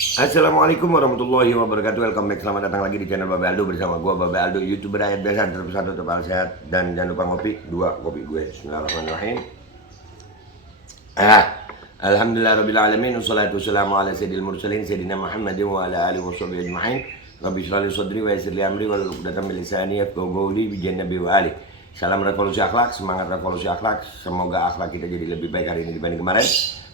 Assalamualaikum warahmatullahi wabarakatuh. Welcome back, selamat datang lagi di channel Babe Aldo bersama gua Babe Aldo, YouTuber rakyat biasa, terpesan tetap sehat dan jangan lupa ngopi, dua kopi gue. Bismillahirrahmanirrahim. Alhamdulillah rabbil alamin, wassalatu wassalamu ala sayyidil mursalin sayyidina Muhammadin wa ala alihi washabihi ajma'in. Rabbi shrah li sadri wa yassir li amri wahlul 'uqdatam min lisani yafqahu qawli bi jannabi wa ali. Salam revolusi akhlak, semangat revolusi akhlak. Semoga akhlak kita jadi lebih baik hari ini dibanding kemarin.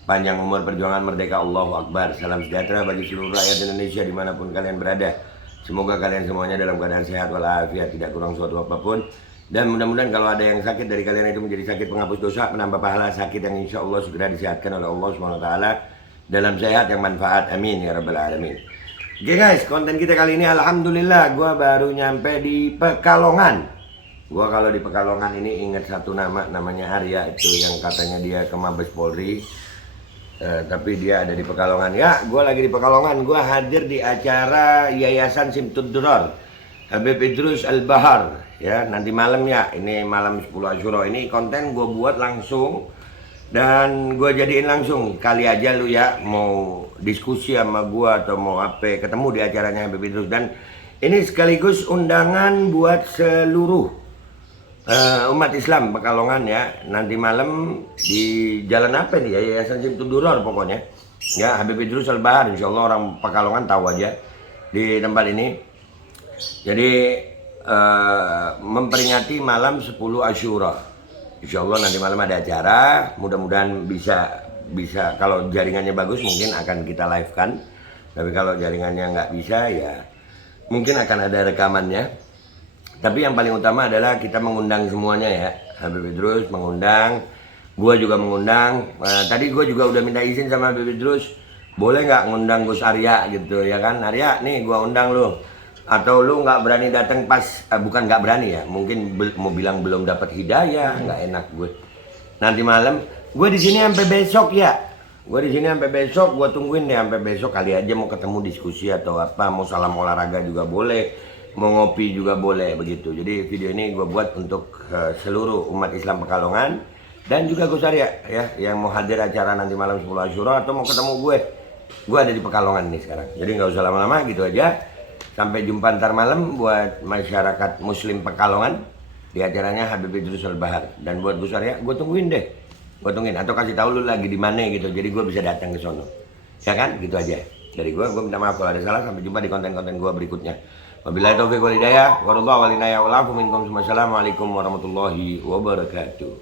Panjang umur, perjuangan merdeka, Allahu Akbar. Salam sejahtera bagi seluruh rakyat Indonesia dimanapun kalian berada. Semoga kalian semuanya dalam keadaan sehat walafiat, tidak kurang suatu apapun. Dan mudah-mudahan kalau ada yang sakit dari kalian itu menjadi sakit penghapus dosa, penambah pahala, sakit yang insya Allah segera disehatkan oleh Allah SWT dalam sehat yang manfaat. Amin ya rabbal alamin. Oke guys, konten kita kali ini alhamdulillah gua baru nyampe di Pekalongan. Gua kalau di Pekalongan ini ingat satu nama, namanya Arya, itu yang katanya dia ke Mabes Polri. Tapi dia ada di Pekalongan. Ya, gue lagi di Pekalongan. Gue hadir di acara Yayasan Simtud Duror Habib Idrus Al-Bahar. Ya, nanti malam ya. Ini malam 10 Asyura. Ini konten gue buat langsung dan gue jadiin langsung. Kali aja lu ya mau diskusi sama gue atau mau apa, ketemu di acaranya Habib Idrus. Dan ini sekaligus undangan buat seluruh umat Islam Pekalongan ya. Nanti malam di jalan apa nih ya, Yayasan Simtud Duror pokoknya ya, Habib Idrus Al-Bahar. Insyaallah orang Pekalongan tahu aja di tempat ini. Jadi memperingati malam 10 Asyura. Insyaallah nanti malam ada acara. Mudah-mudahan bisa kalau jaringannya bagus mungkin akan kita live kan. Tapi kalau jaringannya nggak bisa ya mungkin akan ada rekamannya. Tapi yang paling utama adalah kita mengundang semuanya ya. Habib Idrus mengundang, gue juga mengundang. Tadi gue juga udah minta izin sama Habib Idrus, boleh nggak ngundang Gus Arya gitu ya kan. Arya nih gue undang lu, atau lu nggak berani datang pas, bukan nggak berani ya, mungkin mau bilang belum dapat hidayah, nggak enak gue. Nanti malam gue di sini sampai besok ya. Gue di sini sampai besok, gue tungguin deh sampai besok, kali aja mau ketemu diskusi atau apa, mau salam olahraga juga boleh, mau ngopi juga boleh begitu. Jadi video ini gue buat untuk seluruh umat Islam Pekalongan dan juga Gus Arya ya, yang mau hadir acara nanti malam 10 Asyura atau mau ketemu gue. Gue ada di Pekalongan nih sekarang, jadi nggak usah lama-lama, gitu aja. Sampai jumpa ntar malam buat masyarakat Muslim Pekalongan di acaranya Habib Idrus Al-Bahar. Dan buat Gus Arya gue tungguin deh, gue tungguin atau kasih tahu lu lagi di mana gitu, jadi gue bisa datang ke sono ya kan. Gitu aja dari gue minta maaf kalau ada salah. Sampai jumpa di konten-konten gue berikutnya. Wabillahi taufiq wal hidayah, warahmatullahi wabarakatuh. Assalamualaikum warahmatullahi wabarakatuh.